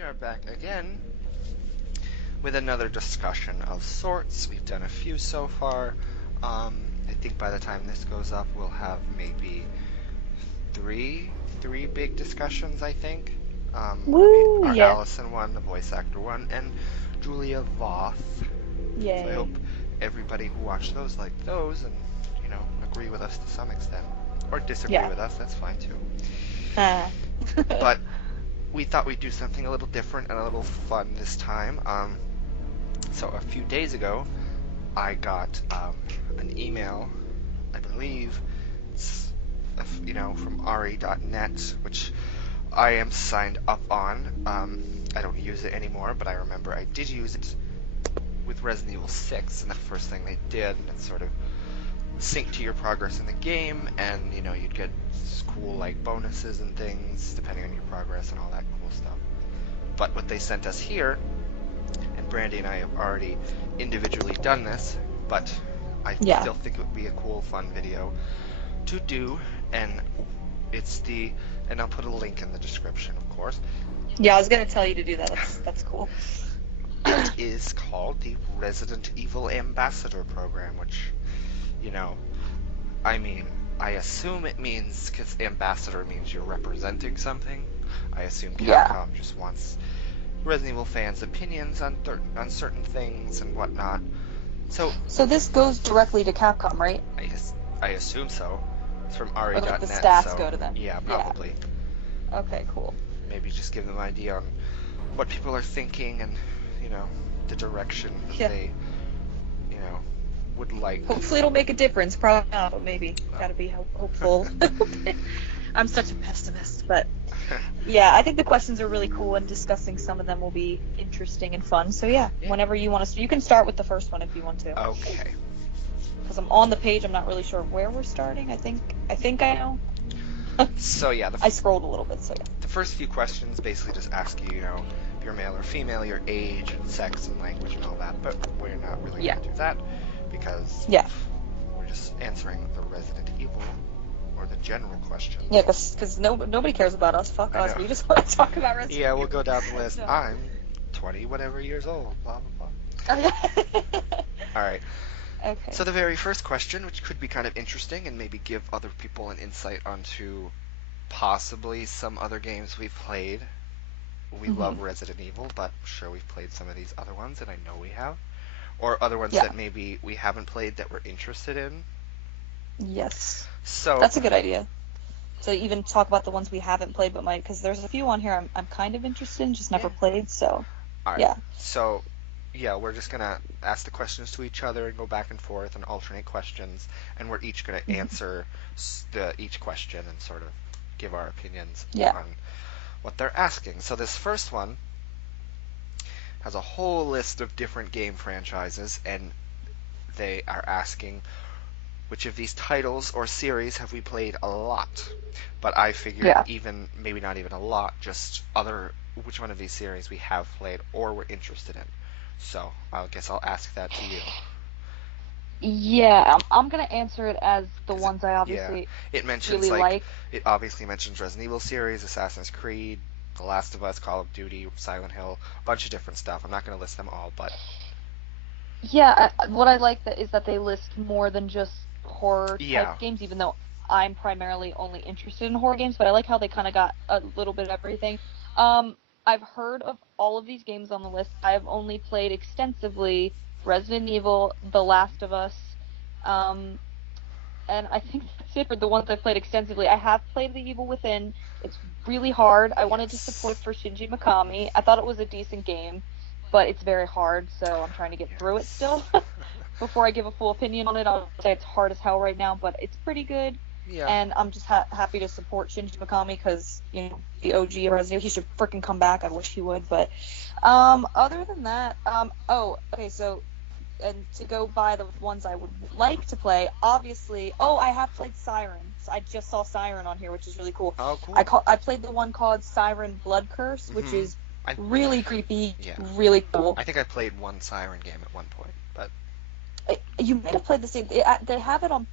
we are back again with another discussion of sorts. We've done a few so far. I think by the time this goes up, we'll have maybe three big discussions, I think. Woo, Our yeah. Allison one, the voice actor one, and Julia Voth. So I Yay. hope everybody who watched those liked those and, agree with us to some extent. Or disagree Yeah. with us, that's fine too. Ah. But we thought we'd do something a little different and a little fun this time. So a few days ago, I got an email, I believe, it's, from Ari.net, which I am signed up on. I don't use it anymore, but I remember I did use it with Resident Evil 6, and the first thing they did, and it sort of sync to your progress in the game, and you'd get cool like bonuses and things depending on your progress and all that cool stuff. But what they sent us here, and Brandi and I have already individually done this, but I Yeah. still think it would be a cool, fun video to do, and and I'll put a link in the description, of course. Yeah, I was gonna tell you to do that. That's cool. It is called the Resident Evil Ambassador Program, which, I assume it means, because ambassador means you're representing something. I assume Yeah. Capcom just wants Resident Evil fans' opinions on certain things and whatnot. So this goes directly to Capcom, right? I assume so. It's from Or Ari.net, like the stats so go to them. yeah, probably. Okay, cool. Maybe just give them an idea on what people are thinking and, the direction that they, would like. Hopefully it'll make a difference. Probably not, but maybe. Gotta be hopeful. I'm such a pessimist, but yeah, I think the questions are really cool, and discussing some of them will be interesting and fun. So yeah. Whenever you want to, you can start with the first one if you want to. Okay. Because I'm on the page, I'm not really sure where we're starting. I think I know. So yeah, I scrolled a little bit, so yeah. The first few questions basically just ask you, if you're male or female, your age, and sex, and language, and all that. But we're not really going to do that because we're just answering the Resident Evil or the general questions. Yeah, because nobody cares about us. Fuck us. We just want to talk about Resident Evil. Yeah, we'll go down the list. No. I'm 20 whatever years old. Blah blah blah. Okay. All right. Okay. So the very first question, which could be kind of interesting and maybe give other people an insight onto possibly some other games we've played. We love Resident Evil, but I'm sure we've played some of these other ones, and I know we have. Or other ones that maybe we haven't played that we're interested in. Yes. So that's a good idea. So even talk about the ones we haven't played, but because there's a few on here I'm kind of interested in, just never played. So. All right. Yeah. So. Yeah, we're just going to ask the questions to each other and go back and forth and alternate questions, and we're each going to answer each question and sort of give our opinions on what they're asking. So this first one has a whole list of different game franchises, and they are asking which of these titles or series have we played a lot. But I figured maybe not even a lot, just which one of these series we have played or we're interested in. So I guess I'll ask that to you. Yeah, I'm gonna answer it as the ones I obviously it mentions really like. It obviously mentions Resident Evil series, Assassin's Creed, The Last of Us, Call of Duty, Silent Hill, a bunch of different stuff. I'm not gonna list them all, but yeah, what I like is that they list more than just horror type games, even though I'm primarily only interested in horror games. But I like how they kind of got a little bit of everything. I've heard of all of these games on the list. I've only played extensively Resident Evil, The Last of Us, and I think that's it for the ones I've played extensively. I have played The Evil Within. It's really hard. I wanted to support for Shinji Mikami. I thought it was a decent game, but it's very hard, so I'm trying to get through it still. Before I give a full opinion on it, I'll say it's hard as hell right now, but it's pretty good. Yeah. And I'm just happy to support Shinji Mikami because, the OG of Resident Evil, he should freaking come back. I wish he would. But other than that, so, and to go by the ones I would like to play, obviously, I have played Siren. I just saw Siren on here, which is really cool. Oh, cool. I played the one called Siren Blood Curse, which is really creepy, really cool. I think I played one Siren game at one point, but... You might have played the same. They have it on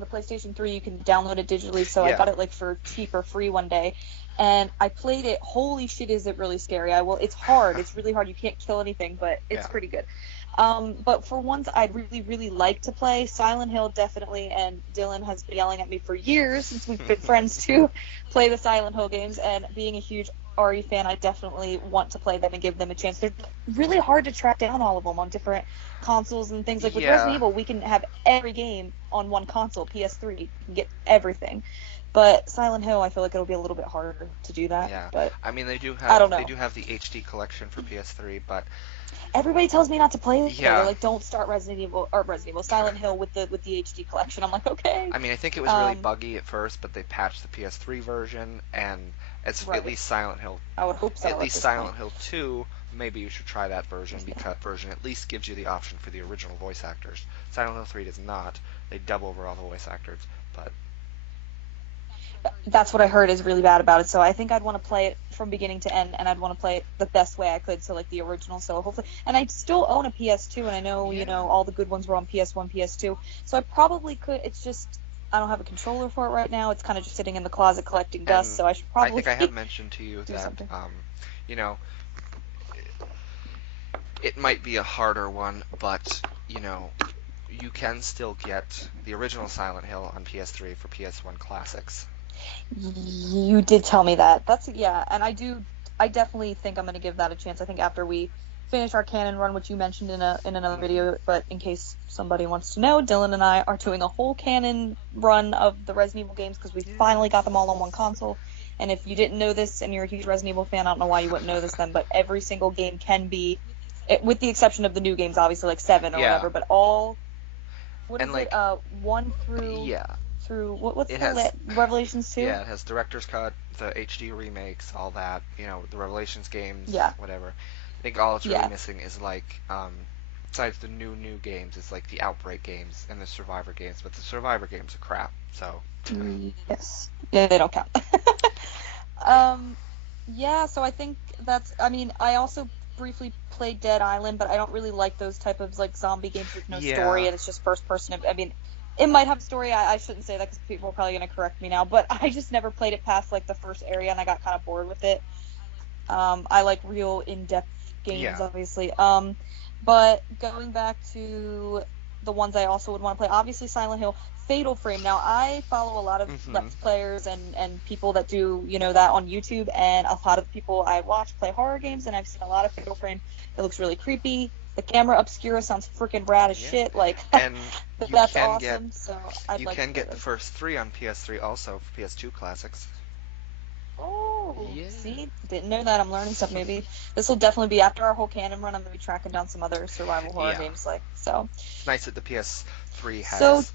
the PlayStation 3. You can download it digitally, so I got it for cheap or free one day. and I played it. Holy shit, is it really scary? It's hard. It's really hard. You can't kill anything, but it's pretty good. But for ones I'd really, really like to play, Silent Hill definitely, and Dylan has been yelling at me for years since we've been friends to play the Silent Hill games, and being a huge RE fan, I definitely want to play them and give them a chance. They're really hard to track down all of them on different consoles and things. Like with Resident Evil, we can have every game on one console, PS3, you can get everything. But Silent Hill, I feel like it'll be a little bit harder to do that. Yeah, but I mean they do I don't know. the HD collection for PS3, but everybody tells me not to play it. Yeah. They're like, don't start Silent Hill with the HD collection. I'm like, okay. I mean, I think it was really buggy at first, but they patched the PS3 version, and at least Silent Hill. I would hope so. At least Silent Hill 2, maybe you should try that version, because version at least gives you the option for the original voice actors. Silent Hill 3 does not. They dub over all the voice actors, but that's what I heard is really bad about it. So I think I'd want to play it from beginning to end, and I'd want to play it the best way I could, so like the original. So hopefully, and I still own a PS2, and I know all the good ones were on PS1, PS2. So I probably could. It's just I don't have a controller for it right now. It's kind of just sitting in the closet collecting dust. So I should probably. I think I have mentioned to you that it might be a harder one, but you can still get the original Silent Hill on PS3 for PS1 classics. You did tell me that. And I definitely think I'm going to give that a chance. I think after we finish our canon run, which you mentioned in another video, but in case somebody wants to know, Dylan and I are doing a whole canon run of the Resident Evil games because we finally got them all on one console. And if you didn't know this and you're a huge Resident Evil fan, I don't know why you wouldn't know this then, but every single game can be, with the exception of the new games, obviously, like 7 or whatever, but all, what is it, 1 through... Yeah. Through what's Revelations 2? Yeah, it has director's cut, the HD remakes, all that. The Revelations games, whatever. I think all it's really missing is besides the new games, it's like the Outbreak games and the Survivor games. But the Survivor games are crap. So. Yes. Yeah, they don't count. So I think that's. I mean, I also briefly played Dead Island, but I don't really like those type of zombie games with no story and it's just first person. I mean. It might have a story. I shouldn't say that because people are probably going to correct me now. But I just never played it past the first area, and I got kind of bored with it. I like real in-depth games, obviously. But going back to the ones I also would want to play, obviously Silent Hill, Fatal Frame. Now I follow a lot of Let's Players and people that do that on YouTube, and a lot of people I watch play horror games, and I've seen a lot of Fatal Frame. It looks really creepy. The camera obscura sounds freaking rad as shit. And that's awesome. You can get the first 3 on PS3 also for PS2 classics. Oh, see? Didn't know that. I'm learning stuff. Maybe this will definitely be after our whole canon run. I'm going to be tracking down some other survival horror games. It's nice that the PS3 has,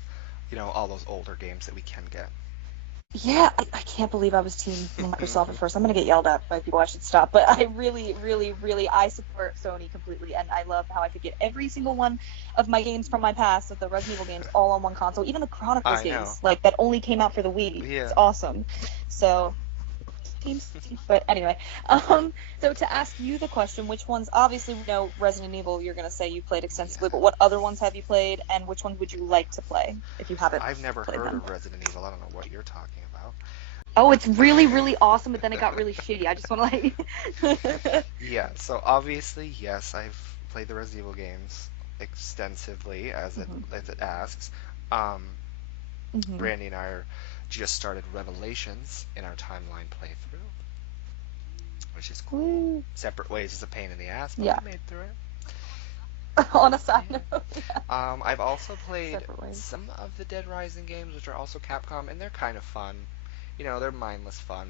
all those older games that we can get. Yeah, I can't believe I was Team Microsoft at first. I'm going to get yelled at by people. I should stop. But I really, really, really, I support Sony completely, and I love how I could get every single one of my games from my past, of the Resident Evil games, all on one console. Even the Chronicles games, that only came out for the Wii. Yeah. It's awesome. So, but anyway. So to ask you the question, which ones, obviously we know Resident Evil, you're going to say you played extensively, but what other ones have you played, and which ones would you like to play, if you haven't I've never heard of Resident Evil. I don't know what you're talking about. Oh, it's really, really awesome, but then it got really shitty. I just want to Yeah, so obviously, yes, I've played the Resident Evil games extensively, as it asks. Brandi and I just started Revelations in our timeline playthrough, which is cool. Woo. Separate ways is a pain in the ass, but we made through it. On a side note. I've also played some of the Dead Rising games, which are also Capcom, and they're kind of fun. They're mindless fun.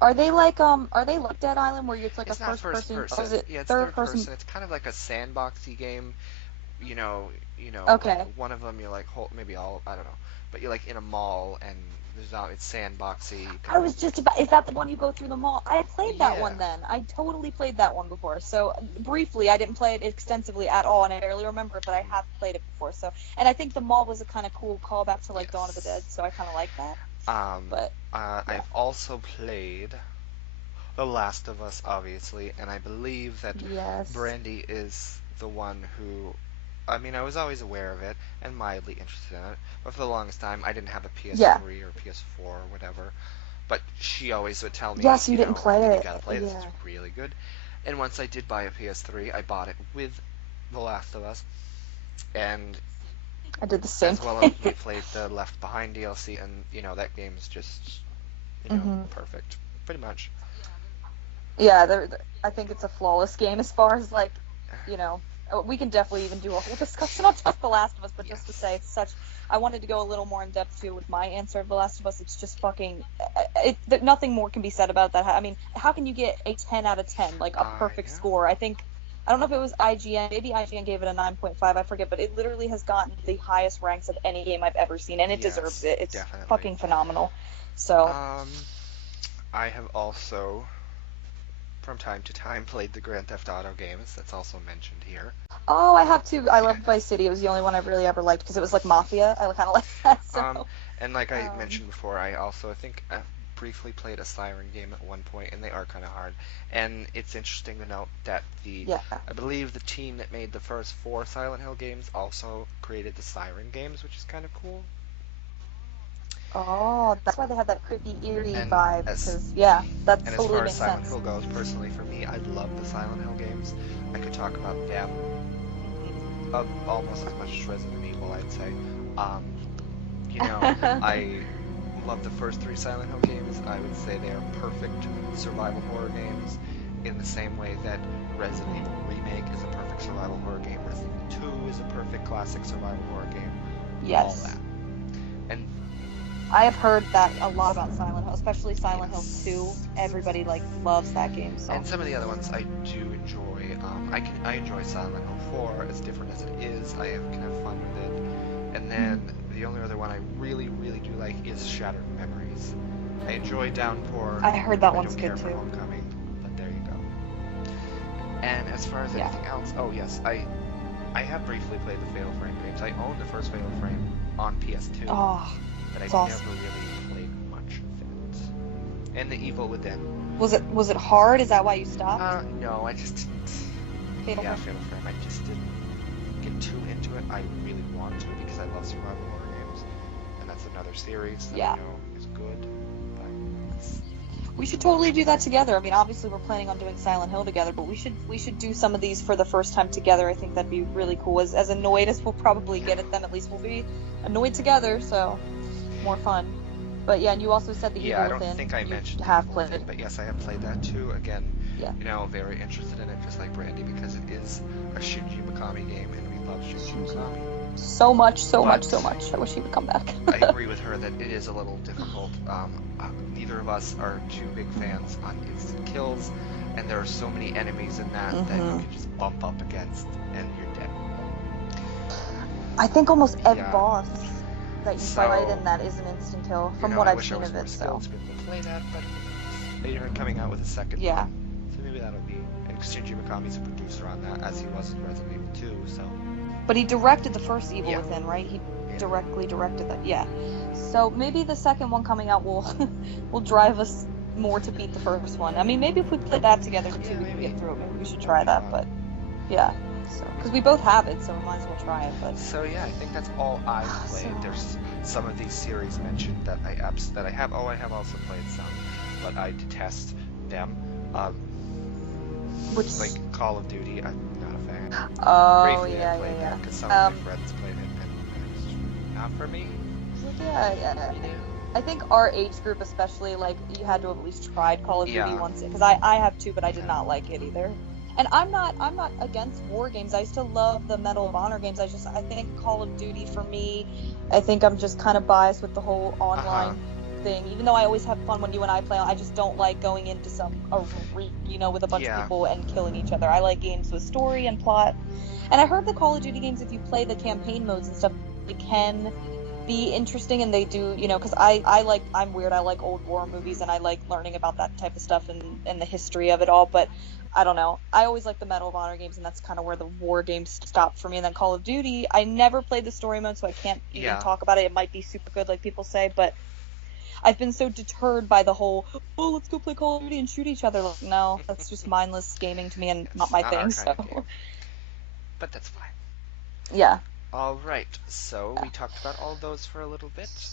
Are they like Dead Island, where it's like it's a not first person? Oh, is it it's third person. It's kind of like a sandboxy game. Okay. One of them you're maybe all, I don't know, but you're in a mall and it's sandboxy. I was just about, is that the one you go through the mall? I played that one then. I totally played that one before. So briefly, I didn't play it extensively at all, and I barely remember it, but I have played it before. So, and I think the mall was a kind of cool callback to Dawn of the Dead, so I kind of like that. I've also played The Last of Us, obviously, and I believe that Brandi is the one who, I mean, I was always aware of it and mildly interested in it, but for the longest time I didn't have a PS3 or PS4 or whatever. But she always would tell me, yes, you didn't play it. You gotta play this, Yeah. it's really good. And once I did buy a PS3, I bought it with The Last of Us, and I did the same as well thing. we played the Left Behind DLC, and that game's just perfect, pretty much. Yeah, I think it's a flawless game as far as like, we can definitely even do a whole discussion on just The Last of Us, but just to say it's such. I wanted to go a little more in depth too with my answer of The Last of Us. It's just fucking. Nothing more can be said about that. I mean, how can you get a 10 out of 10, like a perfect score? I don't know if it was IGN. Maybe IGN gave it a 9.5. I forget, but it literally has gotten the highest ranks of any game I've ever seen, and it deserves it. It's definitely. fucking phenomenal. So. I have also, from time to time, played the Grand Theft Auto games. That's also mentioned here. Oh, I have too. I love Vice City. It was the only one I've really ever liked because it was like Mafia. I kind of like that. So. And like I mentioned before, I also think briefly played a Siren game at one point, and they are kind of hard. And it's interesting to note that I believe the team that made the first 4 Silent Hill games also created the Siren games, which is kind of cool. Oh, that's why they have that creepy, eerie and vibe. Because that totally makes sense. And as far as Silent Hill goes, personally for me, I love the Silent Hill games. I could talk about them almost as much as Resident Evil, I'd say. I love the first 3 Silent Hill games. I would say they are perfect survival horror games in the same way that Resident Evil Remake is a perfect survival horror game. Resident Evil 2 is a perfect classic survival horror game. Yes. All that. And I have heard that a lot about Silent Hill, especially Silent Hill 2. Everybody loves that game. So. And some of the other ones I do enjoy. I enjoy Silent Hill 4, as different as it is. I can have fun with it. And then the only other one I really, really do like is Shattered Memories. I enjoy Downpour. I heard that one's good too. I don't care for Homecoming, but there you go. And as far as anything else, I have briefly played the Fatal Frame games. I own the first Fatal Frame on PS2. Oh. But I've never really played much of it. And The Evil Within. Was it hard? Is that why you stopped? No, I just didn't. Fatal Frame. I just didn't get too into it. I really want to because I love survival horror games, and that's another series that I know is good. But we should totally do that together. I mean, obviously we're planning on doing Silent Hill together, but we should do some of these for the first time together. I think that'd be really cool. As annoyed as we'll probably get at them, at least we'll be annoyed together. So. More fun. But and you also said the Evil Within. I don't think I mentioned played it. But yes, I have played that too. Again, very interested in it, just like Brandi, because it is a Shinji Mikami game, and we love Shinji Mikami. So much. I wish he would come back. I agree with her that it is a little difficult. Neither of us are too big fans on instant kills, and there are so many enemies in that that you can just bump up against, and you're dead. I think almost every boss that you fight in that is an instant kill, from what I've seen of it. So. To be able to play that, but they're coming out with a second one, so maybe that'll be. And Shinji Mikami's a producer on that, as he was in Resident Evil 2. So. But he directed the first Evil Within, right? He directly directed that. Yeah. So maybe the second one coming out will drive us more to beat the first one. I mean, maybe if we play that together too, we can get through it. Maybe we should try that. But yeah. So, because we both have it, so we might as well try it. But so I think that's all I've played. There's some of these series mentioned that I have. Oh, I have also played some, but I detest them. Which like Call of Duty, I'm not a fan. Oh Briefly, I played that because some of my friends played it, and it's not for me. Yeah. I think our age group, especially, like you had to have at least tried Call of Duty once, because I have too, but I did not like it either. And I'm not against war games. I still love the Medal of Honor games. I think Call of Duty for me, I think I'm just kind of biased with the whole online thing. Even though I always have fun when you and I play, I just don't like going into some arena with a bunch of people and killing each other. I like games with story and plot. And I heard the Call of Duty games, if you play the campaign modes and stuff, they can be interesting, and they do, because I'm weird. I like old war movies, and I like learning about that type of stuff and the history of it all, but I don't know. I always like the Medal of Honor games, and that's kind of where the war games stopped for me. And then Call of Duty, I never played the story mode, so I can't even talk about it. It might be super good, like people say, but I've been so deterred by the whole, let's go play Call of Duty and shoot each other. Like, no, that's just mindless gaming to me and not my thing. So. But that's fine. Yeah. All right, so we talked about all those for a little bit.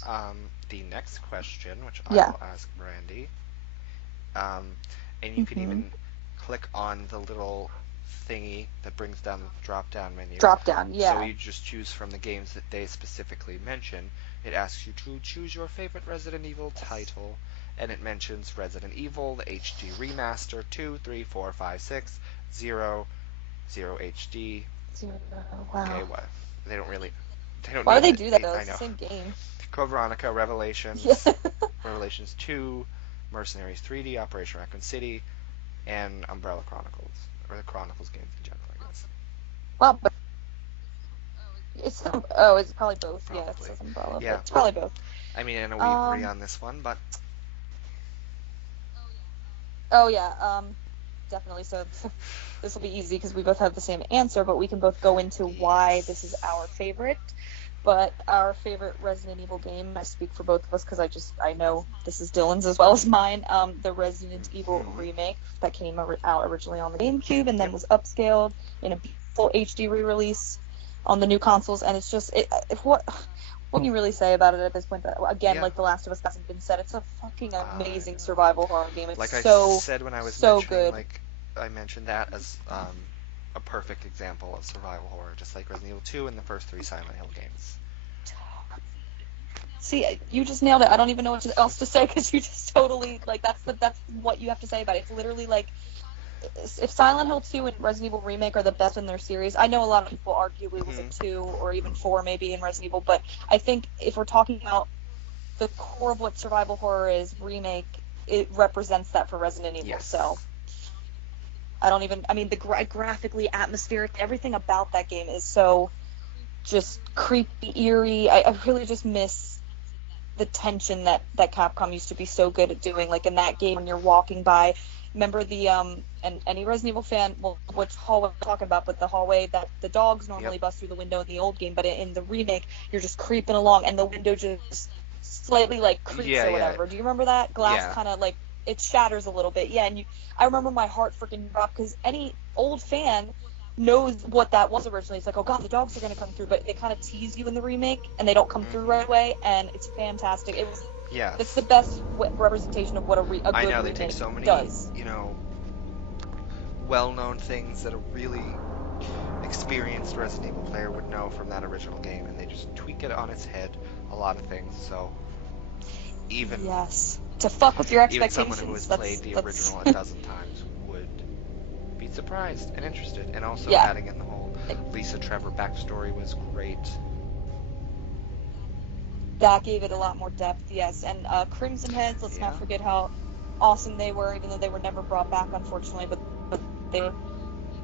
The next question, which I Yeah. will ask Brandy, um, and you can Mm-hmm. even click on the little thingy that brings down the drop-down menu. Drop down, So yeah. you just choose from the games that they specifically mention. It asks you to choose your favorite Resident Evil title, and it mentions Resident Evil, the HD Remaster, 2, 3, 4, 5, 6, 0, 0 HD. Okay, Wow. what? They don't really. They don't Why would need they the. do that though? I It's the know. same game. Code Veronica, Yeah. Revelations 2, Mercenaries 3D, Operation Raccoon City, and Umbrella Chronicles, or the Chronicles games in general, I guess. Well, but it's probably both. Yeah, it Probably. says Umbrella, but Yeah. it's probably both. I mean, I know we agree Um. on this one, but Oh yeah. Definitely. So this will be easy because we both have the same answer, but we can both go into why this is yes. our favorite. But our favorite Resident Evil game, I speak for both of us because I know this is Dylan's as well as mine. The Resident Evil Mm-hmm. remake that came out originally on the GameCube and then Yep. was upscaled in a beautiful HD re-release on the new consoles, and it's just what can you really say about it at this point? That, again, Yeah. like The Last of Us hasn't been said, it's a fucking I amazing know. survival horror game. It's Like I so said when I was so mentioning, good. like, I mentioned that as a perfect example of survival horror, just like Resident Evil 2 and the first three Silent Hill games. See, you just nailed it. I don't even know what else to say because you just totally like that's what you have to say about it. It's literally like if Silent Hill 2 and Resident Evil Remake are the best in their series. I know a lot of people arguably was it Mm-hmm. 2 or even 4 maybe in Resident Evil, but I think if we're talking about the core of what survival horror is, Remake, it represents that for Resident Evil. So Yes. I don't even. I mean, the graphically, atmospheric, everything about that game is so just creepy, eerie. I really just miss the tension that Capcom used to be so good at doing. Like in that game, when you're walking by, remember the and any Resident Evil fan, well, which hallway I'm talking about, but the hallway that the dogs Yep. normally bust through the window in the old game, but in the remake, you're just creeping along, and the window just slightly like creaks Yeah, or yeah, whatever. Do you remember that glass yeah. kind of like it shatters a little bit? Yeah, and I remember my heart freaking dropped because any old fan knows what that was originally. It's like, oh god, the dogs are gonna come through, but they kind of tease you in the remake, and they don't come through Mm-hmm. right away, and it's fantastic. It's the Yes. best representation of what a I good know they take remake so many, does. well-known things that a really experienced Resident Evil player would know from that original game, and they just tweak it on its head, a lot of things. So even Yes, to fuck with your even someone who expectations. has played the That's original a dozen times would be surprised and interested. And also yeah. adding in the whole Lisa Trevor backstory was great. That gave it a lot more depth. Yes, and Crimson Heads. Let's Yeah. not forget how awesome they were, even though they were never brought back, unfortunately. But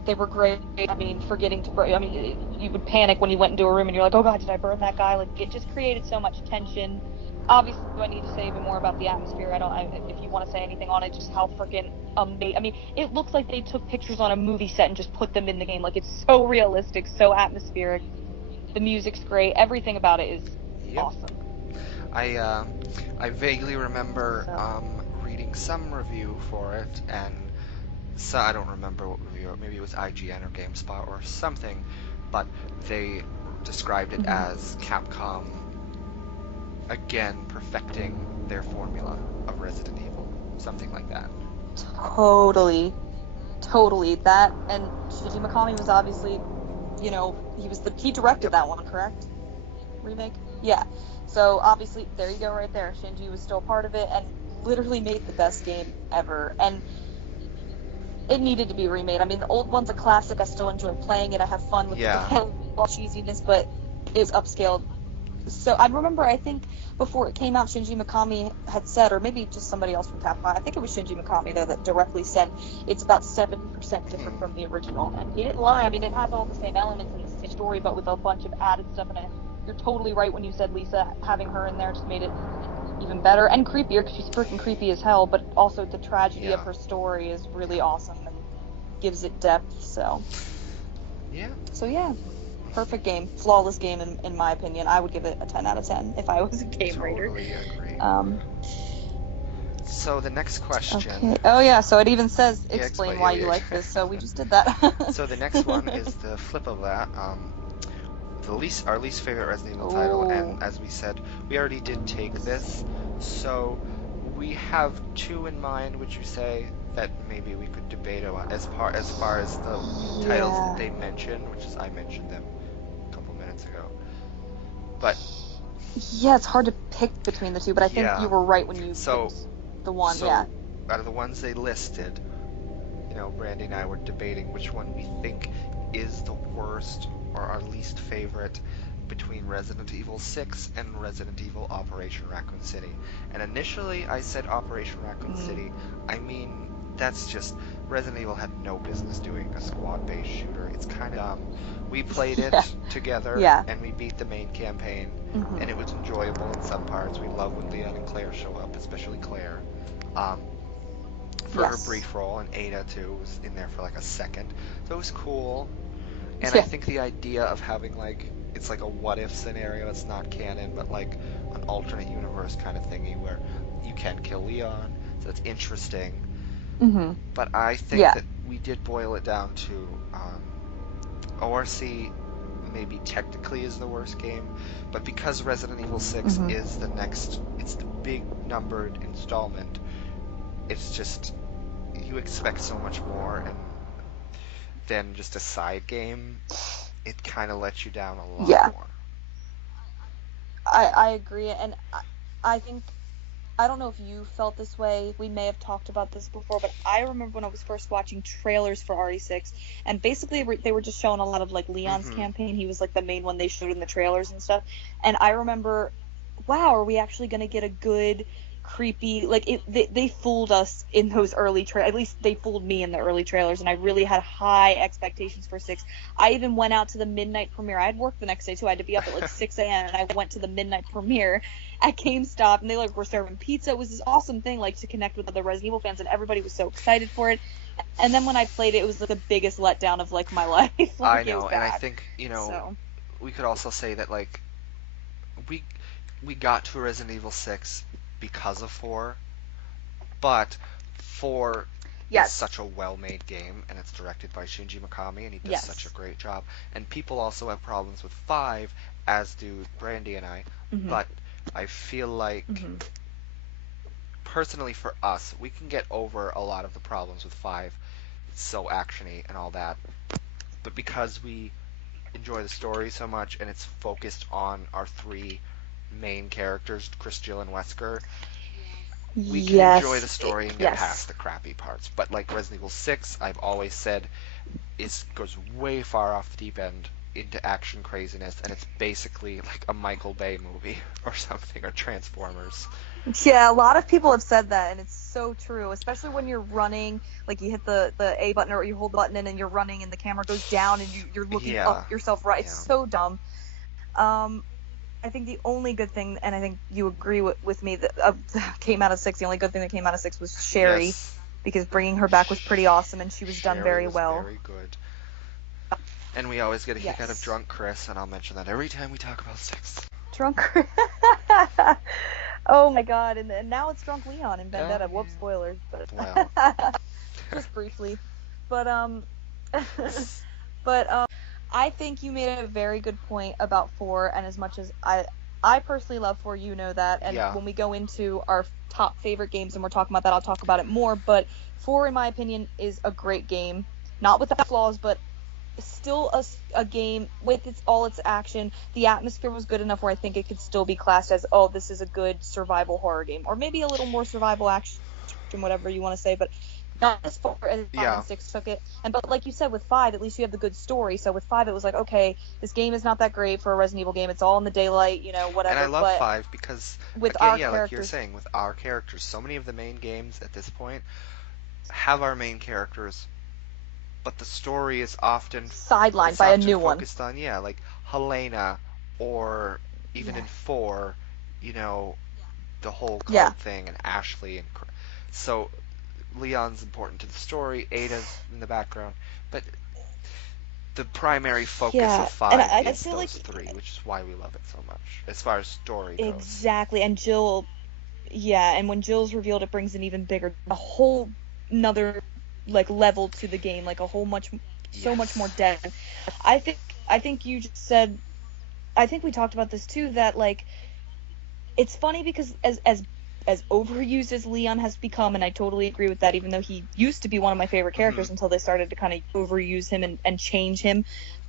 they were great. I mean, forgetting to burn. I mean, you would panic when you went into a room and you're like, oh god, did I burn that guy? Like, it just created so much tension. Obviously, do I need to say even more about the atmosphere? If you want to say anything on it, just how freaking amazing. I mean, it looks like they took pictures on a movie set and just put them in the game. Like, it's so realistic, so atmospheric. The music's great. Everything about it is Yep. awesome. I uh, I vaguely remember So. reading some review for it, and so I don't remember what review. Maybe it was IGN or GameSpot or something, but they described it Mm-hmm. as Capcom again perfecting their formula of Resident Evil, something like that. Totally. Totally. That and Shinji Mikami was obviously, he directed Yep. that one, correct? Remake? Yeah. So obviously there you go right there. Shinji was still part of it and literally made the best game ever. And it needed to be remade. I mean, the old one's a classic. I still enjoy playing it. I have fun with the Yeah. cheesiness, but it was upscaled. So I remember, I think before it came out, Shinji Mikami had said, or maybe just somebody else from Capcom, I think it was Shinji Mikami though that directly said it's about 70% different from the original, and he didn't lie. I mean, it has all the same elements in the same story, but with a bunch of added stuff in it. You're totally right when you said Lisa having her in there just made it even better and creepier because she's freaking creepy as hell. But also the tragedy of Yeah. her story is really awesome and gives it depth. So Yeah. yeah. Perfect game, flawless game in my opinion. I would give it a 10 out of 10 if I was a game rater. Totally agree. Um, So the next question. okay. Oh yeah, so it even says Yeah, explain why yeah, you yeah. like this. So we just did that. So the next one is the flip of that. our least favorite Resident Evil title, and as we said, we already did take this, so we have two in mind, which you say that maybe we could debate on as far as the titles that they mentioned, which is I mentioned them a couple minutes ago. But yeah, it's hard to pick between the two, but I think you were right when you picked the one. Out of the ones they listed, Brandi and I were debating which one we think is the worst or our least favorite between Resident Evil 6 and Resident Evil Operation Raccoon City. And initially I said Operation Raccoon City. I mean, that's just, Resident Evil had no business doing a squad-based shooter. It's kind of, we played it together, and we beat the main campaign, and it was enjoyable in some parts. We love when Leon and Claire show up, especially Claire. For her brief role, and Ada too was in there for like a second, so it was cool. And I think the idea of having it's like a what if scenario, it's not canon, but like an alternate universe kind of thingy where you can kill Leon, so it's interesting. But I think that we did boil it down to ORC maybe technically is the worst game, but because Resident Evil 6 is it's the big numbered installment, it's just, you expect so much more, and then just a side game, it kind of lets you down a lot more. I agree, and I think, I don't know if you felt this way, we may have talked about this before, but I remember when I was first watching trailers for RE6, and basically they were just showing a lot of Leon's campaign. He was the main one they showed in the trailers and stuff, and I remember, wow, are we actually going to get a good creepy, they fooled us in those early at least they fooled me in the early trailers, and I really had high expectations for 6. I even went out to the midnight premiere. I had work the next day too. I had to be up at 6 a.m. and I went to the midnight premiere at GameStop, and they were serving pizza. It was this awesome thing to connect with other Resident Evil fans, and everybody was so excited for it. And then when I played it, it was the biggest letdown of my life. I know, and I think we could also say that we got to Resident Evil 6 because of 4, but 4 is such a well-made game, and it's directed by Shinji Mikami, and he does such a great job. And people also have problems with 5, as do Brandi and I, but I feel like, personally for us, we can get over a lot of the problems with 5. It's so actiony and all that, but because we enjoy the story so much, and it's focused on our 3 main characters, Chris, Jill, and Wesker, we can enjoy the story and get past the crappy parts. But Resident Evil 6, I've always said, goes way far off the deep end into action craziness, and it's basically like a Michael Bay movie or something, or Transformers. Yeah, a lot of people have said that, and it's so true, especially when you're running, you hit the A button, or you hold the button and you're running and the camera goes down and you're looking up yourself, right? It's so dumb. I think the only good thing, and I think you agree with me, that came out of 6, the only good thing that came out of 6 was Sherry, because bringing her back was pretty awesome, and she was done very well. Very good. And we always get a kick out of Drunk Chris, and I'll mention that every time we talk about 6. Drunk Chris. Oh my god, and now it's Drunk Leon in Vendetta. Whoops, spoilers. But well. Just briefly. But I think you made a very good point about 4, and as much as I personally love 4, you know that, and when we go into our top favorite games and we're talking about that, I'll talk about it more, but 4, in my opinion, is a great game. Not without flaws, but still a game with all its action. The atmosphere was good enough where I think it could still be classed as, this is a good survival horror game, or maybe a little more survival action, whatever you want to say, but not as far as 5 and 6 took it. But like you said, with 5, at least you have the good story. So with 5, it was okay, this game is not that great for a Resident Evil game. It's all in the daylight, whatever. And I love 5 because, with again, our characters, like you're saying, with our characters, so many of the main games at this point have our main characters, but the story is often sidelined by a new one. Focused on, like Helena, or even in 4, the whole cult thing, and Ashley, and so Leon's important to the story, Ada's in the background, but the primary focus of 5 is those 3, which is why we love it so much, as far as story goes. Exactly, and Jill, and when Jill's revealed, it brings an even bigger, a whole another level to the game, so much more depth. I think you just said I think we talked about this too, that like it's funny because as overused as Leon has become, and I totally agree with that, even though he used to be one of my favorite characters until they started to kind of overuse him and change him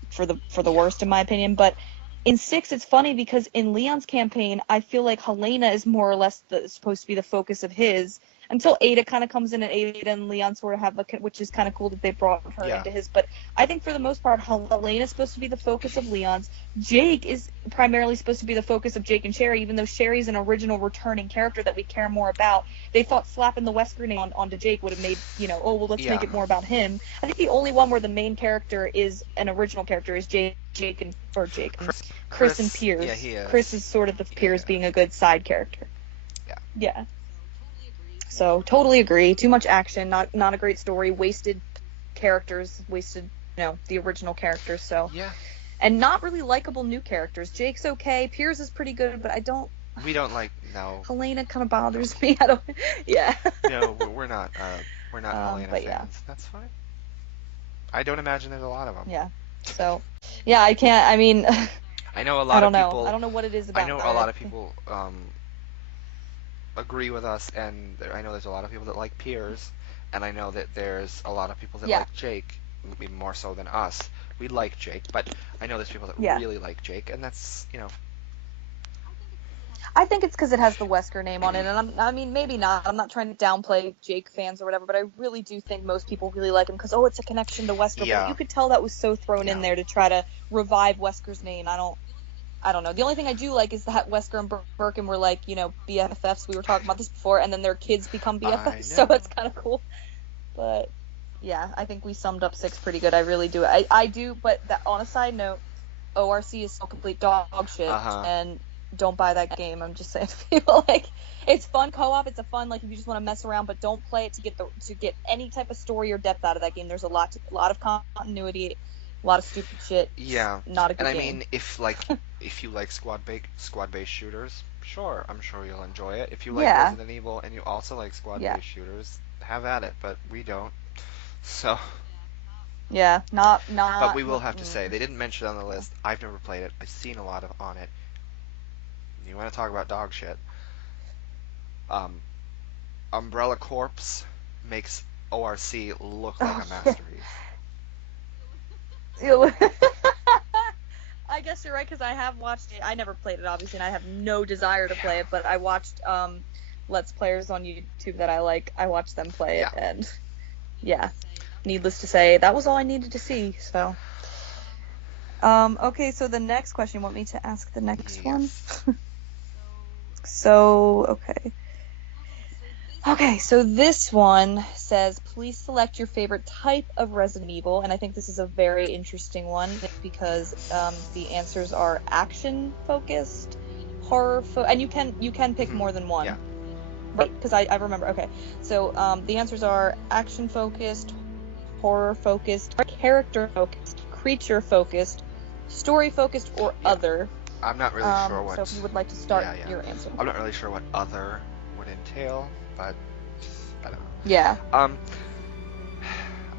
for the worst, in my opinion. But in 6, it's funny because in Leon's campaign, I feel like Helena is more or less supposed to be the focus of his, until Ada kind of comes in, and Ada and Leon sort of have which is kind of cool that they brought her into his. But I think for the most part, Helena is supposed to be the focus of Leon's. Jake is primarily supposed to be the focus of Jake and Sherry, even though Sherry's an original returning character that we care more about. They thought slapping the Wesker name onto Jake would have made, let's make it more about him. I think the only one where the main character is an original character is Chris and Piers. Yeah, he is. Chris is sort of the Piers being a good side character. Yeah. So totally agree. Too much action, not a great story, wasted characters, wasted the original characters. So and not really likable new characters. Jake's okay, Piers is pretty good, but we don't like Helena kind of bothers me. I don't. Yeah. No, we're not Helena fans. Yeah. That's fine. I don't imagine there's a lot of them. Yeah. So yeah, I can't. I mean. I know a lot of people. I don't know what it is about. I know a lot of people agree with us, and I know there's a lot of people that like Piers, and I know that there's a lot of people that like Jake, maybe more so than us. We like Jake, but I know there's people that really like Jake, and that's, I think it's because it has the Wesker name on it, and I mean, maybe not. I'm not trying to downplay Jake fans or whatever, but I really do think most people really like him because, it's a connection to Wesker. Yeah. But you could tell that was so thrown in there to try to revive Wesker's name. I don't know. The only thing I do like is that Wesker and Birkin were like, BFFs. We were talking about this before, and then their kids become BFFs, so it's kind of cool. But yeah, I think we summed up 6 pretty good. I really do. I do. But on a side note, ORC is still complete dog shit, and don't buy that game. I'm just saying to people, like, it's fun co-op. It's a fun, like, if you just want to mess around, but don't play it to get any type of story or depth out of that game. There's a lot of continuity. A lot of stupid shit. Yeah. Not a good game. And I mean, if you like squad-based shooters, sure, I'm sure you'll enjoy it. If you like Resident Evil and you also like squad-based shooters, have at it. But we don't. So. Yeah, not. But we will have to say they didn't mention it on the list. I've never played it. I've seen a lot on it. You want to talk about dog shit? Umbrella Corps makes ORC look like a masterpiece. I guess you're right, because I have watched it. I never played it, obviously, and I have no desire to play it, but I watched Let's Players on YouTube that I like. I watched them play it, and needless to say, that was all I needed to see, so. Okay, so the next question, you want me to ask the next one? So, okay, so this one says, please select your favorite type of Resident Evil, and I think this is a very interesting one because the answers are action-focused, and you can pick more than one, right? Because I remember. Okay, so the answers are action-focused, horror-focused, character-focused, creature-focused, story-focused, or other. I'm not really sure what. So if you would like to start your answer. I'm not really sure what other would entail, but I don't know. Yeah.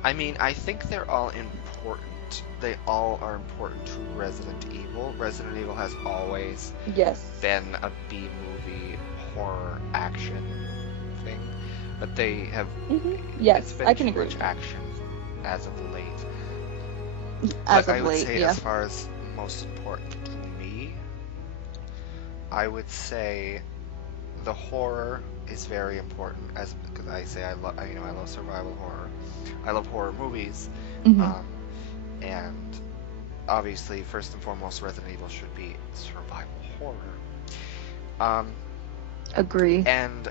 I mean, I think they're all important. They all are important to Resident Evil. Resident Evil has always been a B-movie horror action thing, but they have. Yes, it's been I can too agree. Much action as of late. I would say, as far as most important to me, I would say the horror is very important, because I say I love survival horror. I love horror movies, and obviously, first and foremost, Resident Evil should be survival horror. Agree. And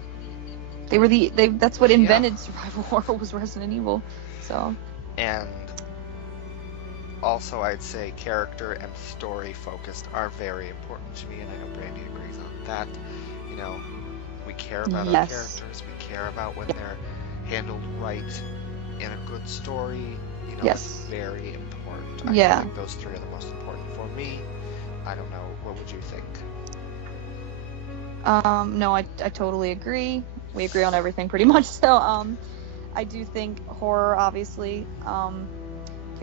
that's what invented survival horror, was Resident Evil. So. And also, I'd say character and story focused are very important to me, and I know Brandi agrees on that. We care about our characters. We care about when they're handled right in a good story. It's very important. I think those 3 are the most important for me. I don't know. What would you think? No, I totally agree. We agree on everything pretty much. So, I do think horror, obviously,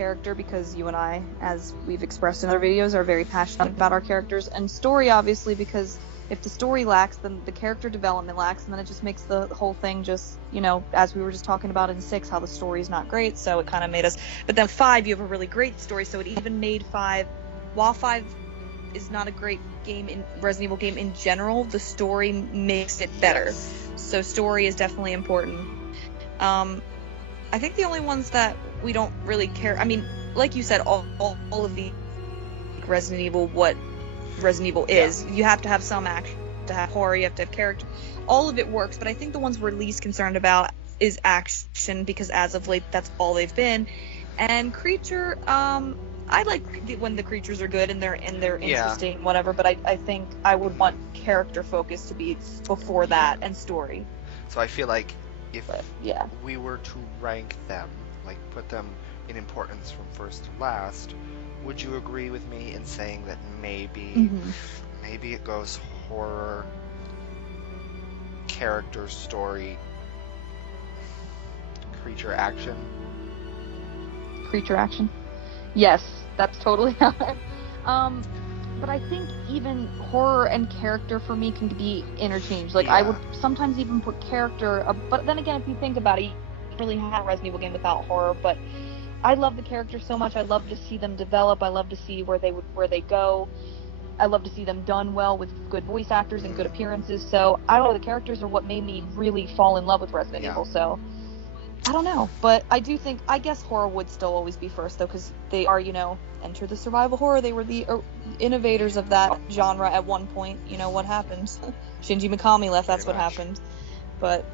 character because you and I, as we've expressed in other videos, are very passionate about our characters, and story obviously because if the story lacks, then the character development lacks, and then it just makes the whole thing just, as we were just talking about in 6, how the story's not great, so it kind of made us. But then 5, you have a really great story, so it even made 5, while 5 is not a great game in Resident Evil game in general, the story makes it better. So story is definitely important. I think the only ones that we don't really care, I mean, like you said, all of the Resident Evil, what Resident Evil is, you have to have some action, to have horror, you have to have character, all of it works, but I think the ones we're least concerned about is action, because as of late that's all they've been. And creature, I like when the creatures are good and they're interesting, whatever, but I think I would want character focus to be before that, and story. So I feel like if we were to rank them, like put them in importance from first to last, would you agree with me in saying that maybe it goes horror, character, story, creature, action? Creature, action? Yes, that's totally how but I think even horror and character for me can be interchanged. Like, I would sometimes even put character, but then again, if you think about it, you don't really have a Resident Evil game without horror, but I love the characters so much. I love to see them develop. I love to see where they go. I love to see them done well with good voice actors and good appearances. So I don't know, the characters are what made me really fall in love with Resident Evil. So I don't know, but I do think, I guess horror would still always be first though, because they are, enter the survival horror. They were the innovators of that genre at one point. You know what happened? Shinji Mikami left. That's what happened. But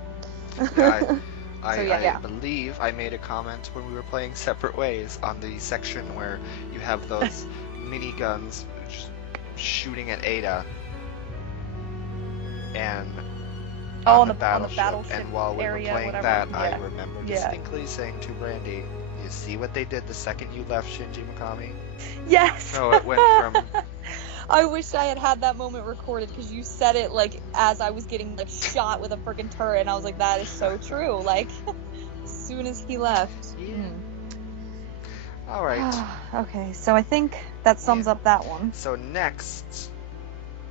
I believe I made a comment when we were playing Separate Ways on the section where you have those miniguns just shooting at Ada, and on the battleship. And while we were playing that, I remember distinctly saying to Brandi, "You see what they did the second you left Shinji Mikami?" Yes. So it went from. I wish I had that moment recorded, because you said it like as I was getting shot with a freaking turret, and I was like, that is so true. Like, as soon as he left. All right. Okay, so I think that sums up that one. So next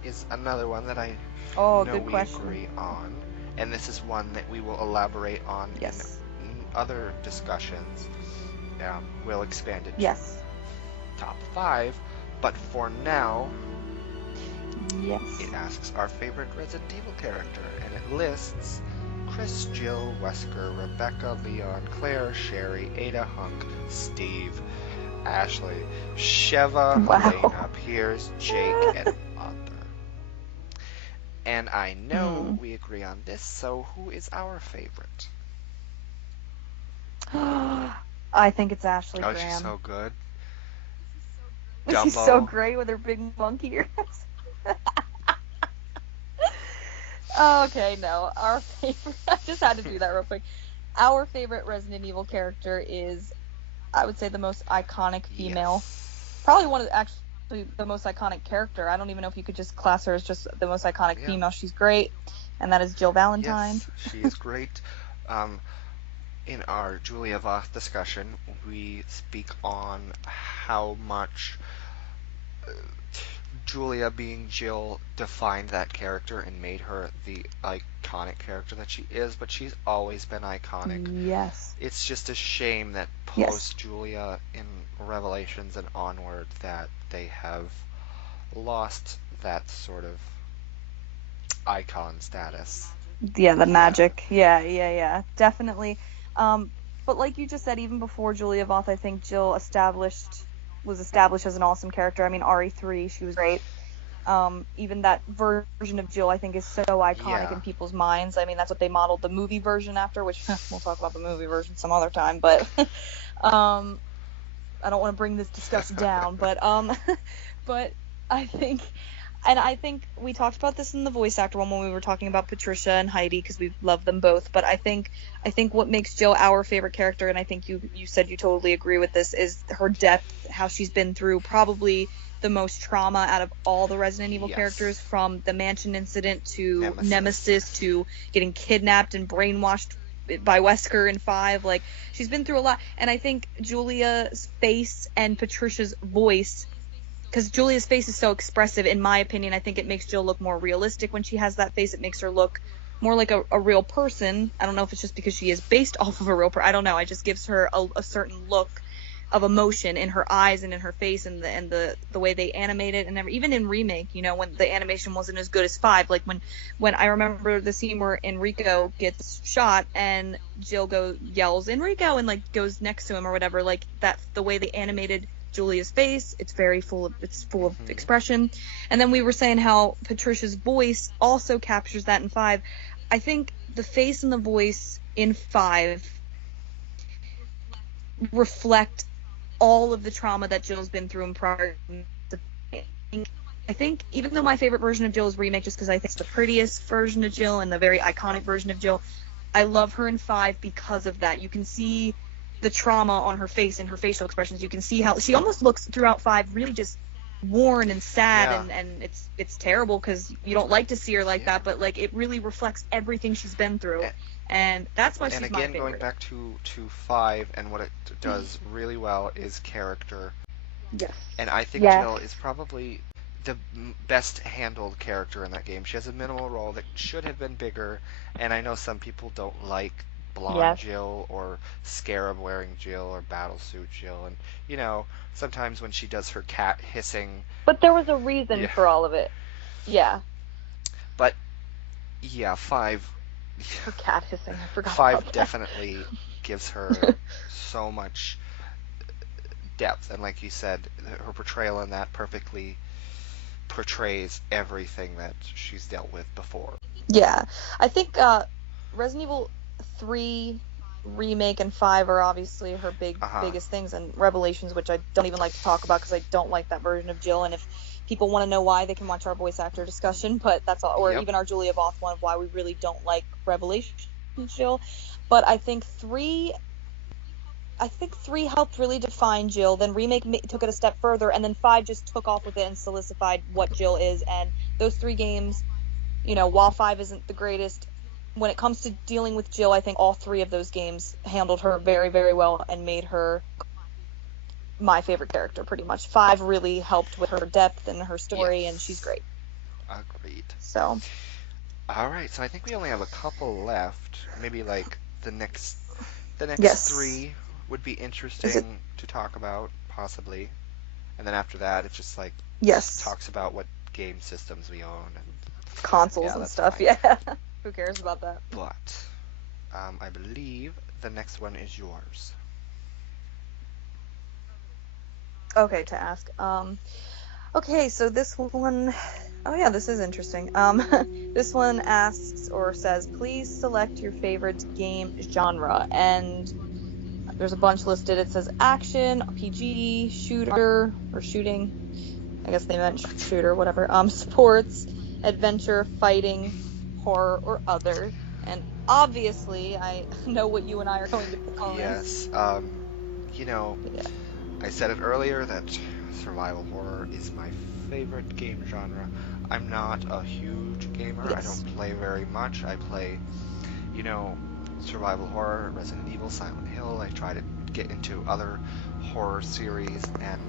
is another one that I good question. Agree on, and this is one that we will elaborate on in other discussions. We'll expand it to top 5, but for now, it asks our favorite Resident Evil character, and it lists Chris, Jill, Wesker, Rebecca, Leon, Claire, Sherry, Ada, Hunk, Steve, Ashley, Sheva, Elena, Piers, Jake, and other. And I know we agree on this, so who is our favorite? I think it's Ashley Graham. Oh, she's so good. She's so great with her big monkey ears. Okay, no. Our favorite... I just had to do that real quick. Our favorite Resident Evil character is, I would say, the most iconic female. Probably one of the most iconic character. I don't even know if you could just class her as just the most iconic female. She's great, and that is Jill Valentine. Yes, she is great. In our Julia Voth discussion, we speak on how much Julia being Jill defined that character and made her the iconic character that she is, but she's always been iconic. Yes. It's just a shame that post-Julia in Revelations and onward that they have lost that sort of icon status. Yeah, the magic. Yeah. Definitely. But like you just said, even before Julia Voth, I think Jill was established as an awesome character. I mean, RE3, she was great. Even that version of Jill, I think, is so iconic in people's minds. I mean, that's what they modeled the movie version after, which we'll talk about the movie version some other time. But I don't want to bring this discussion down. But but I think we talked about this in the voice actor one when we were talking about Patricia and Heidi, because we love them both. But I think what makes Jill our favorite character, and I think you said you totally agree with this, is her depth, how she's been through probably the most trauma out of all the Resident Evil characters, from the mansion incident to Nemesis to getting kidnapped and brainwashed by Wesker in 5. Like, she's been through a lot. And I think Julia's face and Patricia's voice, because Julia's face is so expressive, in my opinion, I think it makes Jill look more realistic when she has that face. It makes her look more like a real person. I don't know if it's just because she is based off of a real person. I don't know. It just gives her a certain look of emotion in her eyes and in her face, and the way they animate it, and even in remake, when the animation wasn't as good as 5, like when I remember the scene where Enrico gets shot and Jill yells Enrico and like goes next to him or whatever, like that, the way they animated Julia's face, it's full of expression. And then we were saying how Patricia's voice also captures that in 5. I think the face and the voice in 5 reflect all of the trauma that Jill's been through in prior. I think even though my favorite version of Jill is remake, just because I think it's the prettiest version of Jill and the very iconic version of Jill, I love her in 5 because of that. You can see the trauma on her face and her facial expressions. You can see how she almost looks throughout 5 really just worn and sad, and it's terrible because you don't like to see her like that, but like it really reflects everything she's been through. And that's why she's my favorite. And again, going back to 5, and what it does really well is character. Yes. And I think Jill is probably the best handled character in that game. She has a minimal role that should have been bigger, and I know some people don't like blonde Jill or scarab-wearing Jill or battlesuit Jill, and sometimes when she does her cat hissing. But there was a reason for all of it. Yeah. But 5. Her cat hissing, I forgot 5 definitely gives her so much depth, and like you said, her portrayal in that perfectly portrays everything that she's dealt with before. Yeah, I think Resident Evil 3 remake and 5 are obviously her biggest things, and Revelations, which I don't even like to talk about because I don't like that version of Jill, and if people want to know why, they can watch our voice actor discussion, but that's all, or even our Julia Voth one of why we really don't like Revelations Jill. But I think 3 helped really define Jill, then remake took it a step further, and then 5 just took off with it and solidified what Jill is. And those 3 games, while 5 isn't the greatest, when it comes to dealing with Jill, I think all 3 of those games handled her very, very well and made her my favorite character, pretty much. 5 really helped with her depth and her story, and she's great. Agreed. So. Alright, so I think we only have a couple left. Maybe like the next 3 would be interesting to talk about, possibly. And then after that, it's just like talks about what game systems we own and consoles and stuff. Fine. Yeah. Who cares about that? But I believe the next one is yours. Okay, to ask. Okay, so this one, this is interesting. This one asks or says, please select your favorite game genre, and there's a bunch listed. It says action, RPG, shooter, or shooting. I guess they meant shooter, whatever. Sports, adventure, fighting, horror, or other. And obviously, I know what you and I are going to pick on. Yes. I said it earlier that survival horror is my favorite game genre. I'm not a huge gamer. I don't play very much. I play, survival horror, Resident Evil, Silent Hill. I try to get into other horror series, and,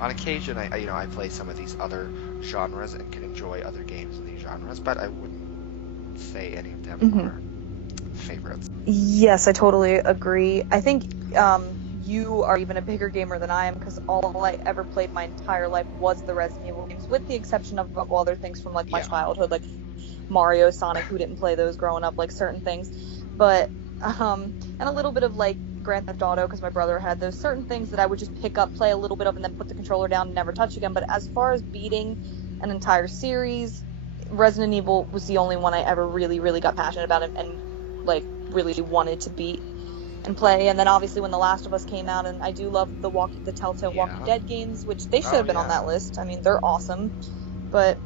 on occasion I play some of these other genres and can enjoy other games in these genres, but I wouldn't say any of them are favorites. Yes, I totally agree. I think you are even a bigger gamer than I am, because all I ever played my entire life was the Resident Evil games, with the exception of a couple other things from like my childhood, like Mario, Sonic. Who didn't play those growing up, like certain things, but and a little bit of like Grand Theft Auto, because my brother had those certain things that I would just pick up, play a little bit of, and then put the controller down and never touch again. But as far as beating an entire series, Resident Evil was the only one I ever really, really got passionate about and like really wanted to beat and play. And then obviously when The Last of Us came out, and I do love the Telltale Walking Dead games, which they should have been on that list. I mean, they're awesome. But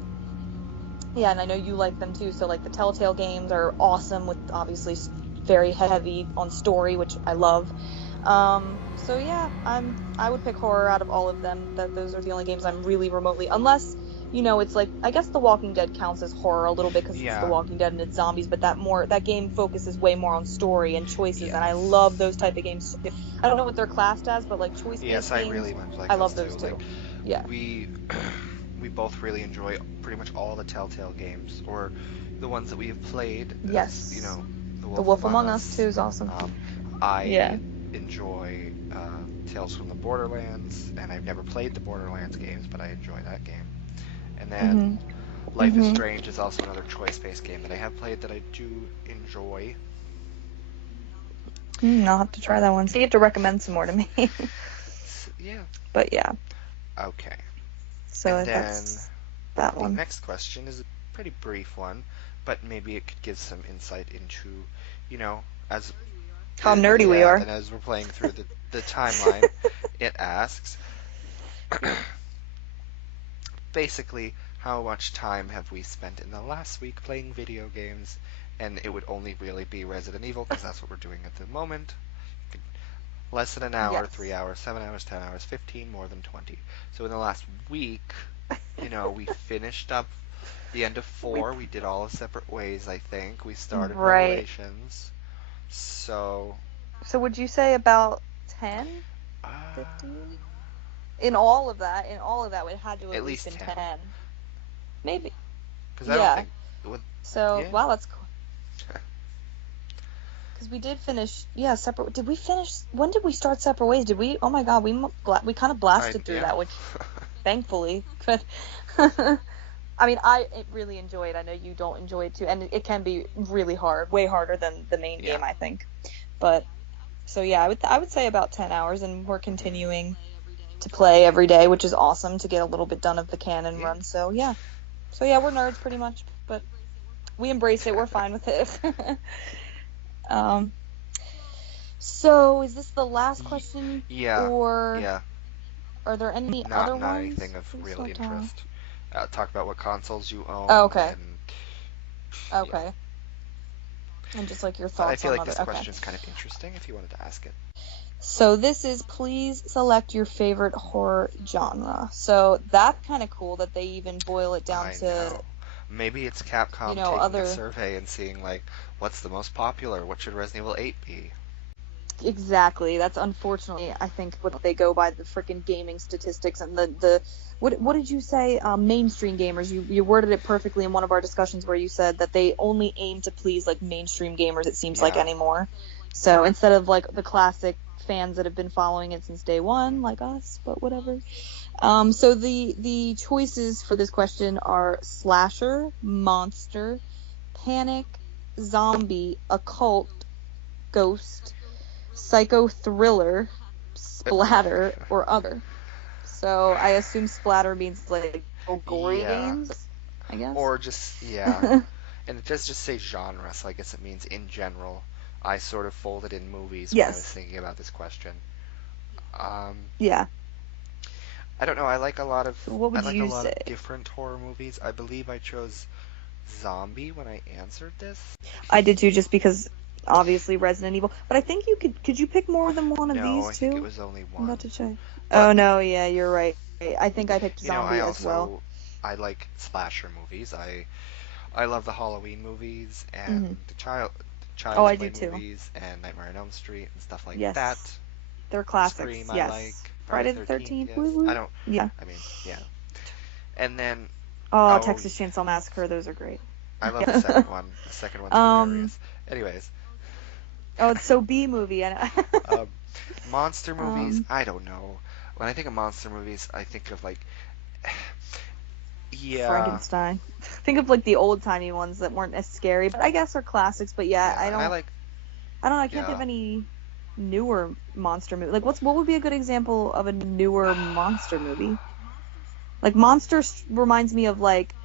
yeah, and I know you like them too, so like the Telltale games are awesome, with obviously very heavy on story, which I love. So yeah, I would pick horror out of all of them. Those are the only games I'm really remotely, unless it's like, I guess The Walking Dead counts as horror a little bit because it's The Walking Dead and it's zombies, but that game focuses way more on story and choices, and I love those type of games. I don't know what they're classed as, but like choice-based games, I really much like I those love those too. Like, we both really enjoy pretty much all the Telltale games, or the ones that we have played. Yes. The Wolf Among Us too is awesome. I enjoy Tales from the Borderlands, and I've never played the Borderlands games, but I enjoy that game. And then Life is Strange is also another choice-based game that I have played that I do enjoy. I'll have to try that one. So you have to recommend some more to me. Yeah. But yeah. Okay. So and that's then that one. The next question is a pretty brief one, but maybe it could give some insight into, as how nerdy we are. And as we're playing through the timeline, it asks, basically, how much time have we spent in the last week playing video games? And it would only really be Resident Evil, because that's what we're doing at the moment. Less than an hour, 3 hours, 7 hours, 10 hours, 15, more than 20. So in the last week, we finished up the end of 4. We did all separate ways, I think. We started Revelations. So would you say about 10? 15? In all of that, it had to at least been 10. Maybe. Because I don't think it would... wow, that's cool. Because we did finish, separate. Did we finish? When did we start Separate Ways? Did we? Oh my God, we kind of blasted through that, which thankfully. But I mean, I really enjoy it. I know you don't enjoy it too, and it can be really hard, way harder than the main game, I think. But so I would say about 10 hours, and we're continuing to play every day, which is awesome to get a little bit done of the canon run. So we're nerds pretty much, but we embrace it. We're fine with it. So is this the last question? Or are there any other ones? Not anything of real interest. Talk about what consoles you own. Oh, okay. Okay. And just like your thoughts on I feel like this question's kind of interesting if you wanted to ask it. So this is, please select your favorite horror genre. So that's kind of cool that they even boil it down to... Maybe it's Capcom taking a survey and seeing, like, what's the most popular? What should Resident Evil 8 be? Exactly. That's unfortunately, I think, what they go by, the freaking gaming statistics and the what did you say? Mainstream gamers. You worded it perfectly in one of our discussions where you said that they only aim to please, like, mainstream gamers, it seems like, anymore. So instead of, like, the classic fans that have been following it since day one, like us, but whatever. So the choices for this question are slasher, monster, panic, zombie, occult, ghost, psycho thriller, splatter, or other. So I assume splatter means like gory games, I guess. Or just and it does just say genre, so I guess it means in general. I sort of folded in movies when I was thinking about this question. I don't know. I like a lot of of different horror movies. I believe I chose zombie when I answered this. I did too, just because obviously Resident Evil. But I think you could you pick more than one of these two? No, I think it was only one. I'm about to check. Oh no, yeah, you're right. I think I picked zombie as well. I like slasher movies. I love the Halloween movies and the Child's Play movies and Nightmare on Elm Street and stuff like that. They're classics. Scream, yes. I like. Friday the 13th. Yes. I don't. Yeah. I mean, yeah. And then. Texas Chainsaw Massacre. Those are great. I love the second one. The second one's hilarious. Anyways. Oh, it's so B movie. Monster movies. I don't know. When I think of monster movies, I think of like. Frankenstein. Think of like the old timey ones that weren't as scary, but I guess are classics. But I don't. I don't know. I can't think of any newer monster movie. Like what would be a good example of a newer monster movie? Like Monsters reminds me of like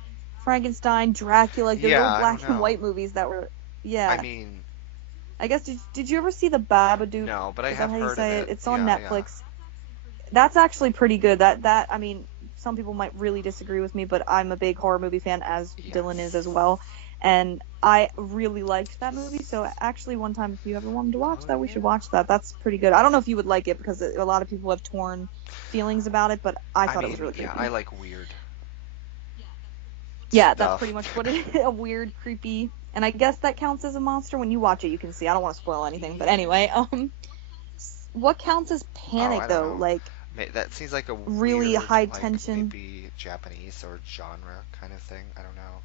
Frankenstein, Dracula, like the little black and white movies that were. Yeah. I mean. I guess did you ever see The Babadook? No, but I have heard of it. It's on Netflix. That's actually pretty good. That I mean, some people might really disagree with me, but I'm a big horror movie fan, as Dylan is as well. And I really liked that movie, so actually one time if you ever wanted to watch that, we should watch that. That's pretty good. I don't know if you would like it, because a lot of people have torn feelings about it, but I thought it was really good. Yeah, I like weird. Yeah, that's pretty much what it is. A weird, creepy, and I guess that counts as a monster. When you watch it, you can see. I don't want to spoil anything, but anyway, what counts as panic I don't though? know. Like That seems like a really weird, high like tension. maybe Japanese or genre kind of thing. I don't know.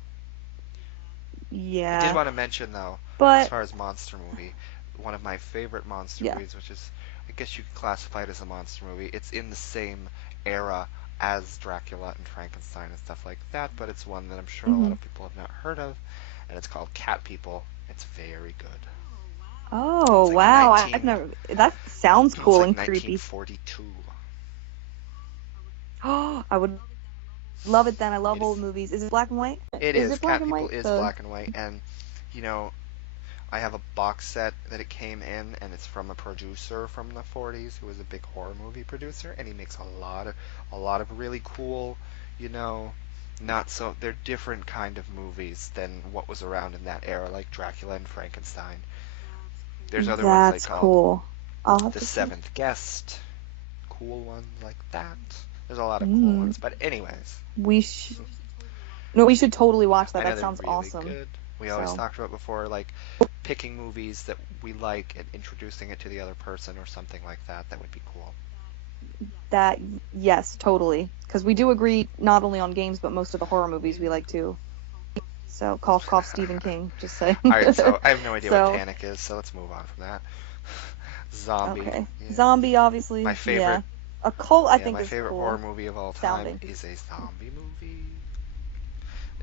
I did Yeah, want to mention though, as but far as monster movie, one of my favorite monster yeah. movies, which is, I guess you could classify it as a monster movie. It's in the same era as Dracula and Frankenstein and stuff like that, but it's one that I'm sure a lot Hmm. of people have not heard of, and it's called Cat People. It's very good. Oh It's like wow, 19. I've never. That sounds It's cool like and creepy. 1942. Oh, I would love it then. I love old It's movies. Is it black and white? it Is is it black Cat and People white? is black and white, and you know I have a box set that it came in, and it's from a producer from the 40s who was a big horror movie producer, and he makes a lot of really cool, you know, not so they're different kind of movies than what was around in that era, like Dracula and Frankenstein. There's other ones like That's called cool. I'll have The to see. Seventh Guest, cool ones like that. There's a lot of cool Mm. ones, but anyways, We sh No, we should totally watch that. I know That they're sounds really awesome. good. We always So talked about before, like picking movies that we like and introducing it to the other person or something like that. That would be cool. that, yes, totally. Because we do agree not only on games, but most of the horror movies we like too. So cough, cough, Stephen King. Just saying. All right, so I have no idea what So Panic is, so let's move on from that. Zombie, okay, yeah. zombie, My obviously, favorite, yeah. A cult, I yeah, think, my is favorite horror cool movie of all time sounding. is a zombie movie.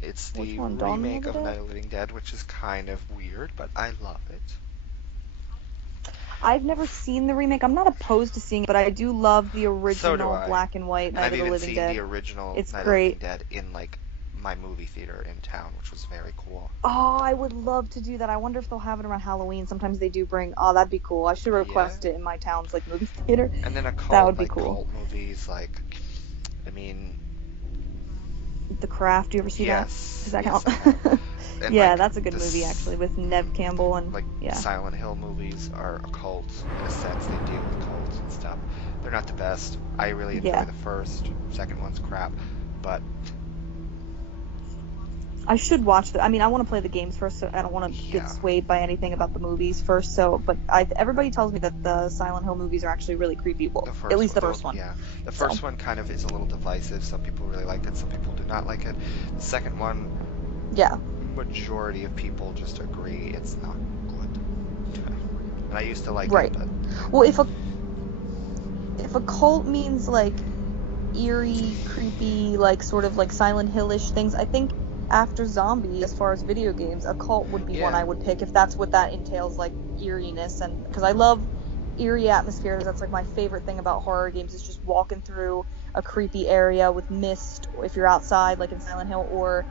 It's Which the one? Dawn of remake the of Dead? Night of the Living Dead, which is kind of weird, but I love it. I've never seen the remake. I'm not opposed to seeing it, but I do love the So do original I. black and white And Night I've of the even Living seen the Dead. original It's Night of the Living great. Dead in like my movie theater in town, which was very cool. Oh, I would love to do that. I wonder if they'll have it around Halloween. Sometimes they do bring. Oh, that'd be cool. I should Yeah. request it in my town's like movie theater. And then a That cult, would be like cool. cult movies, like, I mean, The Craft. Do you ever see that? Does yes, that yes, count? I have. And Yeah, like that's a good movie this, actually with Nev Campbell and like yeah. Silent Hill movies are a cult in a sense. They deal with cults and stuff. They're not the best. I really enjoy Yeah. the first. Second one's crap, but I should watch the. I mean, I want to play the games first, so I don't want to get yeah, swayed by anything about the movies first. So, but everybody tells me that the Silent Hill movies are actually really creepy. Well, the at first least one, the first one. yeah, the So, first one kind of is a little divisive. Some people really like it, some people do not like it. The second one, yeah. majority of people just agree it's not good. And I used to like Right. it, but Well, if a cult means like eerie, creepy, like sort of like Silent Hill-ish things, I think after Zombie, as far as video games, a cult would be one yeah, I would pick if that's what that entails, like eeriness, and because I love eerie atmospheres. That's like my favorite thing about horror games is just walking through a creepy area with mist. If you're outside, like in Silent Hill, or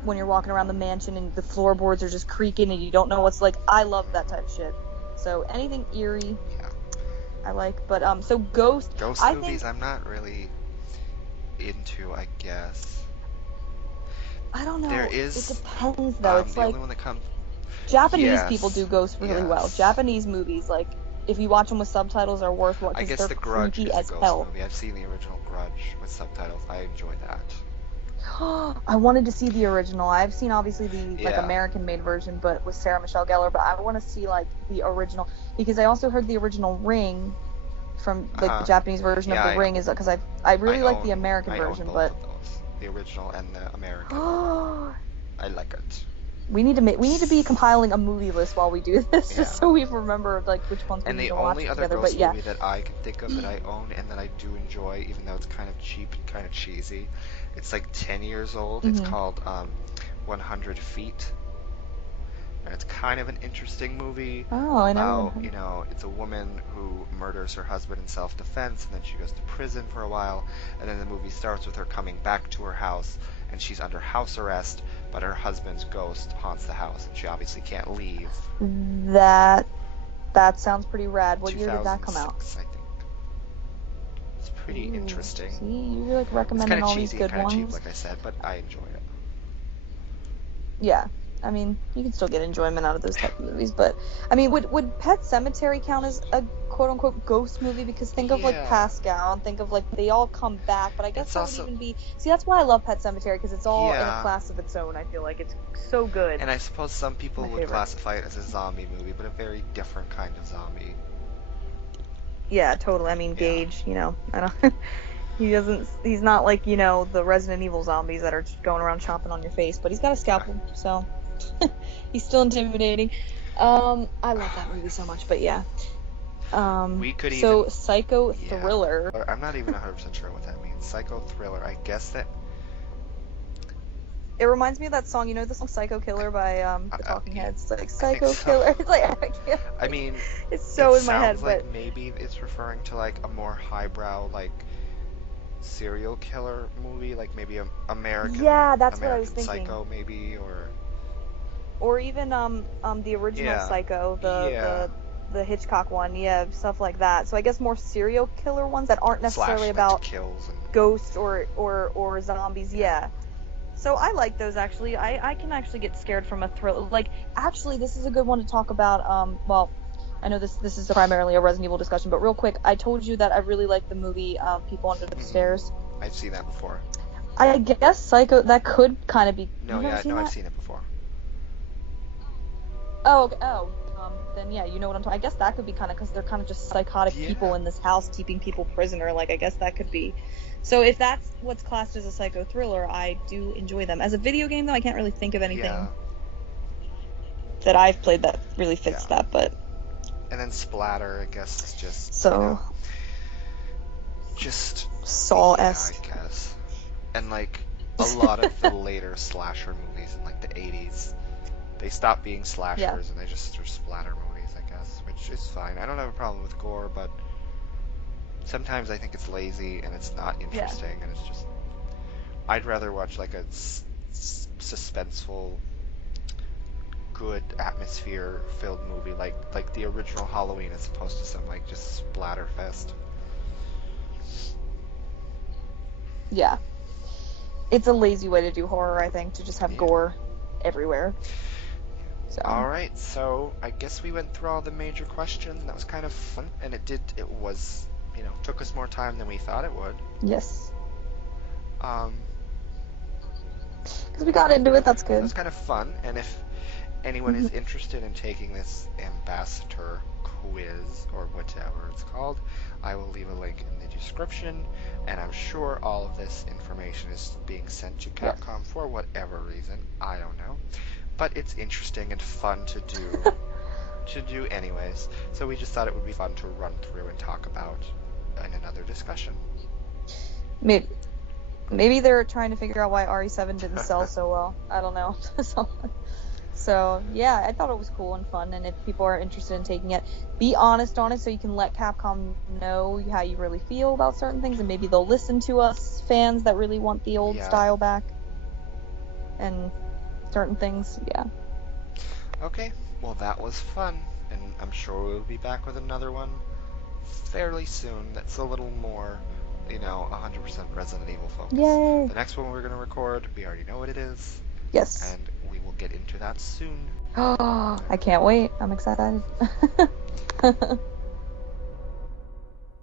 when you're walking around the mansion and the floorboards are just creaking and you don't know what's like. I love that type of shit. So anything eerie, yeah. I like. But so Ghost, Ghost I movies, think I'm not really into, I guess. I don't There know. It is depends though. It's the like only one that comes. Japanese people Yes, do Ghost really well. yes. Japanese movies, like if you watch them with subtitles, are worth watching I because guess they're The Grudge creepy is a as ghost hell. movie. I've seen the original Grudge with subtitles. I enjoy that. I wanted to see the original. I've seen obviously the like Yeah. American made version, but with Sarah Michelle Gellar. But I want to see like the original because I also heard the original Ring from like the Uh-huh. Japanese version Yeah, of the Ring is because I really like the American I own version, both but of those. The original and the American. I like it. we need to be compiling a movie list while we do this, Yeah. just so we remember like which ones we And need the to watch only other together. ghost But yeah, movie that I can think of that I own and that I do enjoy, even though it's kind of cheap and kind of cheesy, it's like 10 years old. It's called 100 Feet. And it's kind of an interesting movie oh, I never even about, heard. you know, it's a woman who murders her husband in self-defense, and then she goes to prison for a while, and then the movie starts with her coming back to her house, and she's under house arrest, but her husband's ghost haunts the house, and she obviously can't leave. That sounds pretty rad. What year did that come out? 2006, I think. It's pretty Ooh, interesting. See, you're like It's recommending kind of all these cheesy, good kind of cheap, ones. like I said, but I enjoy it. Yeah. I mean, you can still get enjoyment out of those type of movies, but I mean, would Pet Sematary count as a quote unquote ghost movie? Because think of like Pascal, and think of like they all come back, but I guess that would even be. See, that's why I love Pet Sematary, because it's all in a class of its own. I feel like it's so good. And I suppose some people would classify it as a zombie movie, but a very different kind of zombie. Yeah, totally. I mean, Gage, you know, I don't. He's not like, you know, the Resident Evil zombies that are just going around chomping on your face, but he's got a scalpel, so he's still intimidating. I love that movie so much, but yeah. Psycho thriller. I'm not even 100% sure what that means. Psycho thriller. I guess that. It reminds me of that song, you know, the song "Psycho Killer" by the Talking Heads. It's like Psycho Killer. It's like I mean, it's so in my head, but maybe it's referring to like a more highbrow, like serial killer movie, like maybe American. Yeah, that's American what I was thinking. Psycho, maybe, or even the original Psycho, the Hitchcock one, stuff like that. So I guess more serial killer ones that aren't necessarily about ghosts or zombies. Yeah. So I like those, actually. I can actually get scared from a thriller. Like, actually, this is a good one to talk about. Well, I know this is primarily a Resident Evil discussion, but real quick, I told you that I really like the movie People Under the Stairs. I've seen that before. I guess Psycho, that could kind of be... I've seen it before. Oh, okay. Then yeah, you know what I'm talking. I guess that could be kind of, because they're kind of just psychotic people in this house keeping people prisoner. Like, I guess that could be. So if that's what's classed as a psycho thriller, I do enjoy them. As a video game, though, I can't really think of anything that I've played that really fits that. But and then splatter, I guess, is just just Saw-esque. I guess. And like a lot of the later slasher movies in like the 80s, they stopped being slashers and they just are splatter movies, I guess, which is fine. I don't have a problem with gore, but sometimes I think it's lazy and it's not interesting, and it's just... I'd rather watch like a suspenseful, good atmosphere-filled movie, like the original Halloween, as opposed to some like just splatterfest. Yeah. It's a lazy way to do horror, I think, to just have gore everywhere. So. Alright, so I guess we went through all the major questions. That was kind of fun, and it was, you know, took us more time than we thought it would. Yes. Because we got into it, that's good. It was kind of fun, and if anyone is interested in taking this ambassador quiz, or whatever it's called, I will leave a link in the description, and I'm sure all of this information is being sent to Capcom for whatever reason. I don't know. But it's interesting and fun to do anyways. So we just thought it would be fun to run through and talk about in another discussion. Maybe they're trying to figure out why RE7 didn't sell so well. I don't know. So yeah, I thought it was cool and fun, and if people are interested in taking it, be honest on it so you can let Capcom know how you really feel about certain things, and maybe they'll listen to us fans that really want the old style back and certain things. Okay, well, that was fun, and I'm sure we'll be back with another one fairly soon that's a little more, you know, 100% Resident Evil focused. Yay! The next one we're going to record, we already know what it is. Yes. And we will get into that soon. Oh, I can't wait. I'm excited.